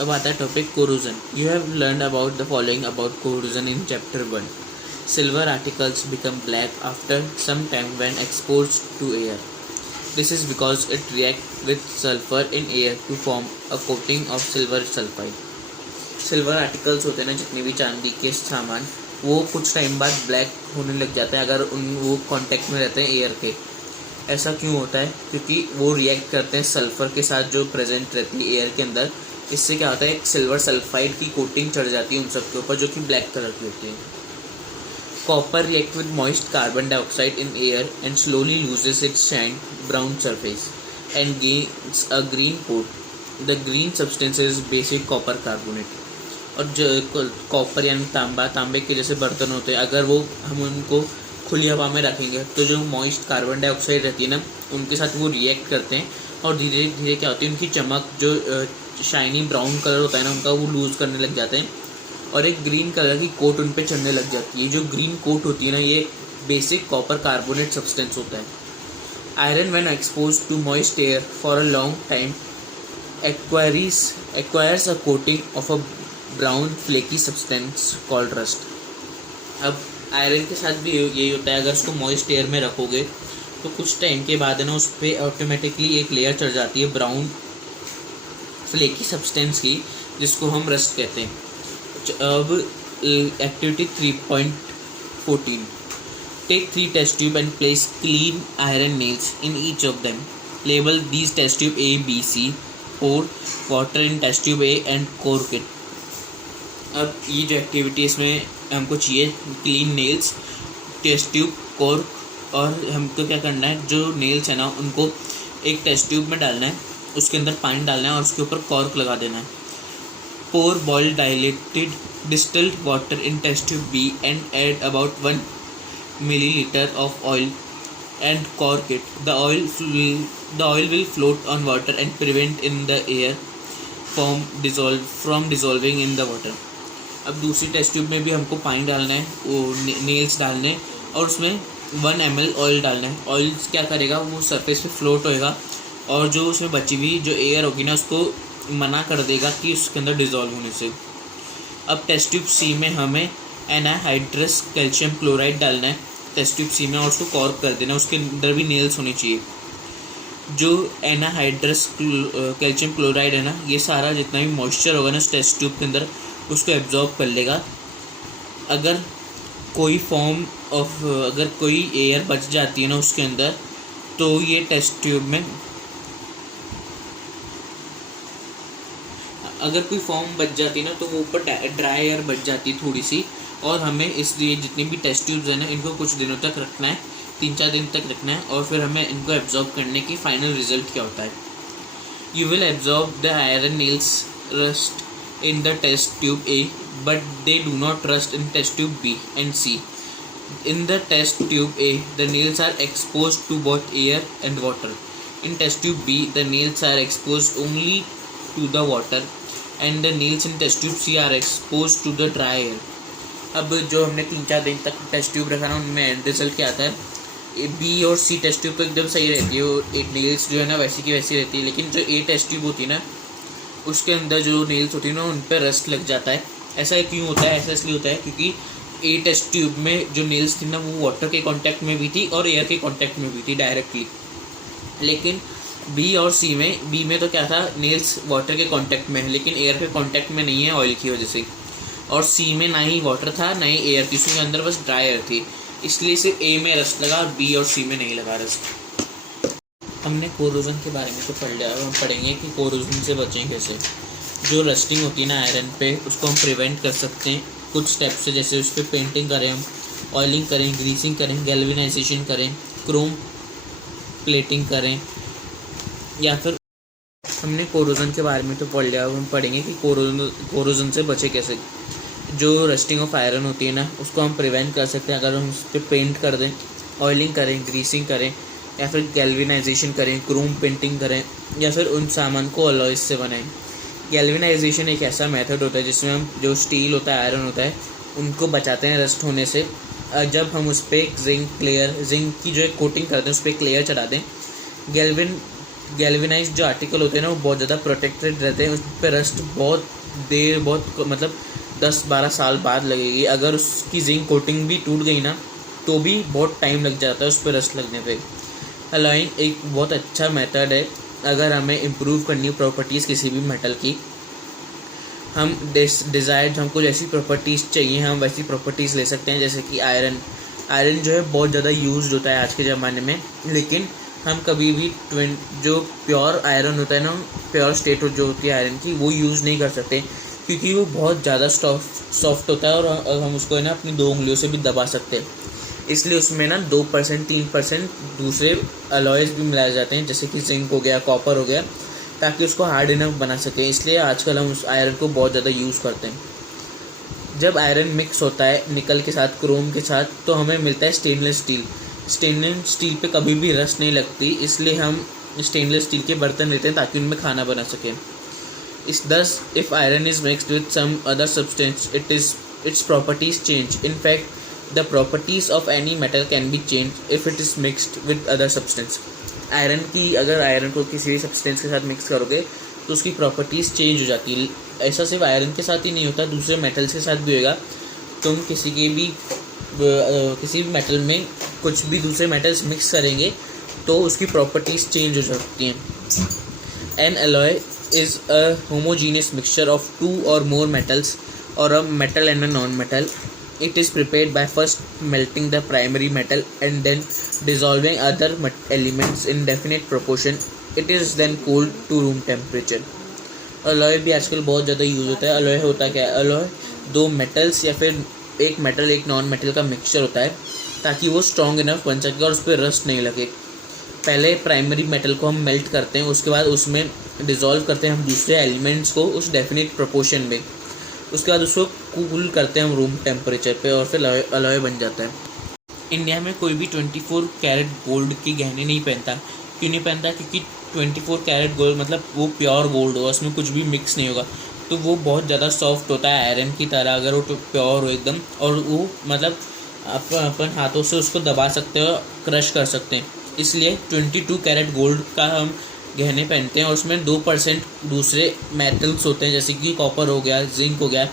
अब आता है topic corrosion. You have learn about the following about corrosion in chapter 1. Silver articles become black after some time when exposed to air. This is because it reacts with sulfur in air to form a coating of silver sulfide. Silver articles होते हैं ना, जितने भी चांदी के सामान, वो कुछ टाइम बाद ब्लैक होने लग जाता है अगर वो कांटेक्ट में रहते हैं एयर के. ऐसा क्यों होता है? क्योंकि वो रिएक्ट करते हैं सल्फ़र के साथ जो प्रेजेंट रहती है एयर के अंदर. इससे क्या होता है, एक सिल्वर सल्फाइड की कोटिंग चढ़ जाती है उन सब के ऊपर, जो कि ब्लैक कलर की होती है. Copper react with moist carbon dioxide in air and slowly loses its shine brown surface and gains a green coat. The green substance is basic copper carbonate. और जो कॉपर यानी तांबे के जैसे बर्तन होते हैं, अगर वो हम उनको खुली हवा में रखेंगे तो जो मॉइस्ट कार्बन डाइऑक्साइड रहती है ना, उनके साथ वो रिएक्ट करते हैं और धीरे धीरे क्या होती है, उनकी चमक जो शाइनी ब्राउन कलर होता है ना उनका, वो लूज़ करने लग जाते हैं और एक ग्रीन कलर की कोट उन पर चढ़ने लग जाती है. जो ग्रीन कोट होती है ना, ये बेसिक कॉपर कार्बोनेट सब्सटेंस होता है. Iron when expose to moist air for a long time acquires a coating of a brown flaky substance called rust. अब आयरन के साथ भी यही होता है, अगर उसको मॉइस्ट एयर में रखोगे तो कुछ टाइम के बाद है ना, उस पर ऑटोमेटिकली एक लेयर चढ़ जाती है ब्राउन फ्लेकी सब्सटेंस की, जिसको हम रस्ट कहते हैं. अब activity 3.14. Take 3 test tube and place clean iron nails in each of them. Label these test tube A, B, C. Pour water in test tube A and cork it. अब ये जो activity इसमें हमको चाहिए clean nails, test tube, cork, और हमको क्या करना है, जो नेल्स है ना उनको एक टेस्ट ट्यूब में डालना है, उसके अंदर पानी डालना है और उसके ऊपर कॉर्क लगा देना है. Pour boiled diluted distilled water in test tube B and add about 1 milliliter of oil and cork it. The oil will float on water and prevent in the air from dissolving in the water. अब दूसरी test tube में भी हमको पानी डालना है, वो nails डालने हैं और उसमें 1 ml ऑयल डालना है. ऑयल क्या करेगा, वो सरफेस पे फ्लोट होएगा और जो उसमें बची हुई जो एयर होगी ना, उसको मना कर देगा कि उसके अंदर डिज़ोल्व होने से. अब टेस्ट ट्यूब C में हमें एनाहाइड्रस कैल्शियम क्लोराइड डालना है टेस्ट ट्यूब C में और उसको कॉर्क कर देना. उसके अंदर भी नेल्स होनी चाहिए. जो एनाहाइड्रस कैल्शियम क्लोराइड है ना, ये सारा जितना भी मॉइस्चर होगा ना उस टेस्ट ट्यूब के अंदर, उसको एब्जॉर्ब कर लेगा. अगर कोई अगर कोई एयर बच जाती है ना उसके अंदर, तो ये टेस्ट ट्यूब में अगर कोई फॉर्म बच जाती है ना, तो वो ऊपर ड्राई एयर बच जाती है थोड़ी सी. और हमें इसलिए जितनी भी टेस्ट ट्यूब्स हैं ना, इनको कुछ दिनों तक रखना है, 3-4 दिन तक रखना है, और फिर हमें इनको एब्जॉर्ब करने की फाइनल रिजल्ट क्या होता है. You will absorb the iron nails rust in the test tube A, but they do not rust in test tube B and C. In the test tube A, the nails are exposed to both air and water. In test tube B, the nails are exposed only to the water, and the nails in test tube C are exposed to the dry air. अब जो हमने 3-4 दिन तक test tube रखा ना, उनमें result क्या आता है, B और C टेस्ट ट्यूब तो एकदम सही रहती है, वो एक नेल्स जो है ना वैसी की वैसी रहती है. लेकिन जो A टेस्ट ट्यूब होती है ना, उसके अंदर जो नेल्स होती है ना, उन पर रस्ट लग जाता है. ऐसा क्यों होता है? ऐसा इसलिए होता है क्योंकि A टेस्ट ट्यूब में जो नेल्स थी ना, वो वाटर के कांटेक्ट में भी थी और एयर के कांटेक्ट में भी थी डायरेक्टली. लेकिन B और C में तो क्या था, नेल्स वाटर के कांटेक्ट में है लेकिन एयर के कांटेक्ट में नहीं है ऑयल की वजह से. और C में ना ही वाटर था ना ही एयर थी, उसके अंदर बस ड्राई एयर थी, इसलिए सिर्फ A में रस्ट लगा और B और C में नहीं लगा रस्ट. हमने कोरोजन के बारे में तो पढ़ लिया, हम पढ़ेंगे कि कोरोजन से बचें कैसे. जो रस्टिंग होती है ना आयरन पे, उसको हम प्रिवेंट कर सकते हैं कुछ स्टेप्स से. जैसे उस पर पेंटिंग करें, हम ऑयलिंग करें, ग्रीसिंग करें, गैल्वेनाइजेशन करें, क्रोम प्लेटिंग करें, या फिर हमने कोरोजन के बारे में तो पढ़ लिया, हम पढ़ेंगे कि कोरोजन से बचे कैसे. जो रस्टिंग ऑफ आयरन होती है ना, उसको हम प्रिवेंट कर सकते हैं अगर हम उस पर पेंट कर दें, ऑयलिंग करें, ग्रीसिंग करें, या फिर गैल्वेनाइजेशन करें, क्रोम पेंटिंग करें, या फिर उन सामान को अलॉयज से बनाएं. गैल्वेनाइजेशन एक ऐसा मेथड होता है जिसमें हम जो स्टील होता है, आयरन होता है, उनको बचाते हैं रस्ट होने से. जब हम उस पर जिंक की जो एक कोटिंग करते हैं, उस पर एक लेयर चढ़ा दें. गैल्वेनाइज जो आर्टिकल होते हैं ना वो बहुत ज़्यादा प्रोटेक्टेड रहते हैं, उस पर रस्ट बहुत मतलब 10-12 साल बाद लगेगी। अगर उसकी जिंक कोटिंग भी टूट गई ना तो भी बहुत टाइम लग जाता है उस पर रस्ट लगने पे। अलॉइंग एक बहुत अच्छा मेथड है अगर हमें इम्प्रूव करनी हो प्रॉपर्टीज़ किसी भी मेटल की। हम डिज़ायर्ड हमको जैसी प्रॉपर्टीज़ चाहिए हम वैसी प्रॉपर्टीज़ ले सकते हैं। जैसे कि आयरन जो है बहुत ज़्यादा यूज्ड होता है आज के ज़माने में, लेकिन हम कभी भी जो प्योर आयरन होता है ना, प्योर स्टेट जो होती है आयरन की, वो यूज़ नहीं कर सकते क्योंकि वो बहुत ज़्यादा सॉफ्ट होता है और हम उसको है ना अपनी 2 उंगलियों से भी दबा सकते हैं। इसलिए उसमें ना 2% 3% दूसरे अलॉयज़ भी मिलाए जाते हैं, जैसे कि जिंक हो गया, कॉपर हो गया, ताकि उसको हार्ड इनफ बना सकें। इसलिए आजकल हम उस आयरन को बहुत ज़्यादा यूज़ करते हैं। जब आयरन मिक्स होता है निकल के साथ, क्रोम के साथ, तो हमें मिलता है स्टेनलेस स्टील। स्टेनलेस स्टील पे कभी भी रस्ट नहीं लगती, इसलिए हम स्टेनलेस स्टील के बर्तन लेते हैं ताकि उनमें खाना बना सकें। If iron is mixed with some other substance, its properties change. In fact, the properties of any metal can be changed if it is mixed with other substance. अगर आयरन को किसी भी सब्सटेंस के साथ मिक्स करोगे तो उसकी properties change हो जाती है। ऐसा सिर्फ आयरन के साथ ही नहीं होता, दूसरे मेटल्स के साथ भी होगा। तुम किसी भी मेटल में कुछ भी दूसरे मेटल्स मिक्स करेंगे तो उसकी प्रॉपर्टीज़ चेंज हो सकती हैं। N alloy is a homogeneous mixture of 2 or more metals or a metal and a non-metal. It is prepared by first melting the primary metal and then dissolving other elements in definite proportion. It is then cooled to room temperature. Alloy भी आजकल बहुत ज़्यादा use होता है। Alloy होता क्या है? Alloy 2 metals या फिर एक मेटल एक नॉन मेटल का मिक्सचर होता है ताकि वो स्ट्रॉन्ग इनफ बन सके और उस पर रस्ट नहीं लगे। पहले प्राइमरी मेटल को हम मेल्ट करते हैं, उसके बाद उसमें डिज़ोल्व करते हैं हम दूसरे एलिमेंट्स को उस डेफिनेट प्रोपोर्शन में। उसके बाद उसको कूल करते हैं हम रूम टेम्परेचर पे और फिर अलॉय बन जाता है। इंडिया में कोई भी 24 कैरेट गोल्ड के गहने नहीं पहनता। क्यों नहीं पहनता? क्योंकि 24 कैरेट गोल्ड मतलब वो प्योर गोल्ड होगा, उसमें कुछ भी मिक्स नहीं होगा, तो वो बहुत ज़्यादा सॉफ्ट होता है आयरन की तरह। अगर वो प्योर हो एकदम, और वो मतलब अपन हाथों से उसको दबा सकते हो, क्रश कर सकते हैं। इसलिए 22 कैरेट गोल्ड का हम गहने पहनते हैं और उसमें 2% दूसरे मेटल्स होते हैं, जैसे कि कॉपर हो गया, जिंक हो गया।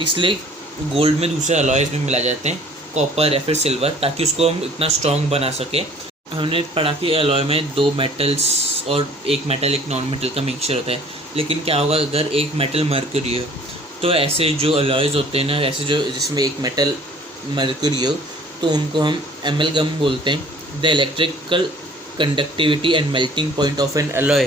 इसलिए गोल्ड में दूसरे अलॉयज़ भी मिला जाते हैं, कॉपर या फिर सिल्वर, ताकि उसको हम इतना स्ट्रॉन्ग बना सकें। हमने पढ़ा कि अलॉय में 2 मेटल्स और एक मेटल एक नॉन मेटल का मिक्सचर होता है। लेकिन क्या होगा अगर एक मेटल मर्क्यूरी हो? तो ऐसे जो अलॉयज़ होते हैं ना, ऐसे जो जिसमें एक मेटल मर्क्यूरी हो, तो उनको हम एमलगम बोलते हैं। The electrical conductivity and melting point of an alloy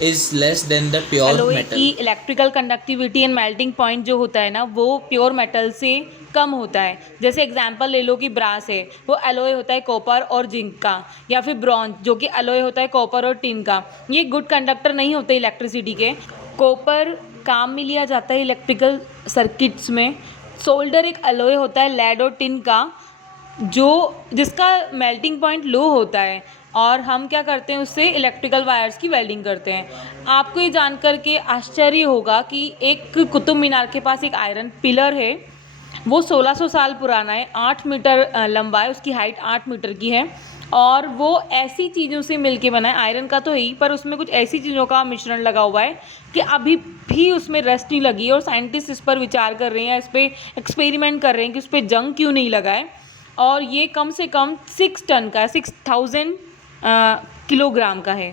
is less than the pure alloy metal. की electrical conductivity and melting point जो होता है ना, वो प्योर मेटल से कम होता है। जैसे एग्जांपल ले लो कि ब्रास है, वो एलॉय होता है कॉपर और जिंक का, या फिर ब्रॉन्ज जो कि एलॉय होता है कॉपर और टिन का। ये गुड कंडक्टर नहीं होते इलेक्ट्रिसिटी के। कॉपर काम में लिया जाता है इलेक्ट्रिकल सर्किट्स में। सोल्डर एक एलॉय होता है लेड और टिन का, जिसका मेल्टिंग पॉइंट लो होता है, और हम क्या करते हैं, उससे इलेक्ट्रिकल वायर्स की वेल्डिंग करते हैं। आपको ये जानकर के आश्चर्य होगा कि एक कुतुब मीनार के पास एक आयरन पिलर है, वो 1600 साल पुराना है, 8 मीटर लंबा है, उसकी हाइट 8 मीटर की है, और वो ऐसी चीज़ों से मिलके बना है। आयरन का तो है ही, पर उसमें कुछ ऐसी चीज़ों का मिश्रण लगा हुआ है कि अभी भी उसमें रस्ट नहीं लगी, और साइंटिस्ट इस पर विचार कर रहे हैं, इस पर एक्सपेरिमेंट कर रहे हैं कि उस पर जंग क्यों नहीं लगा है। और ये कम से कम 6 टन का है, 6000 किलोग्राम का है।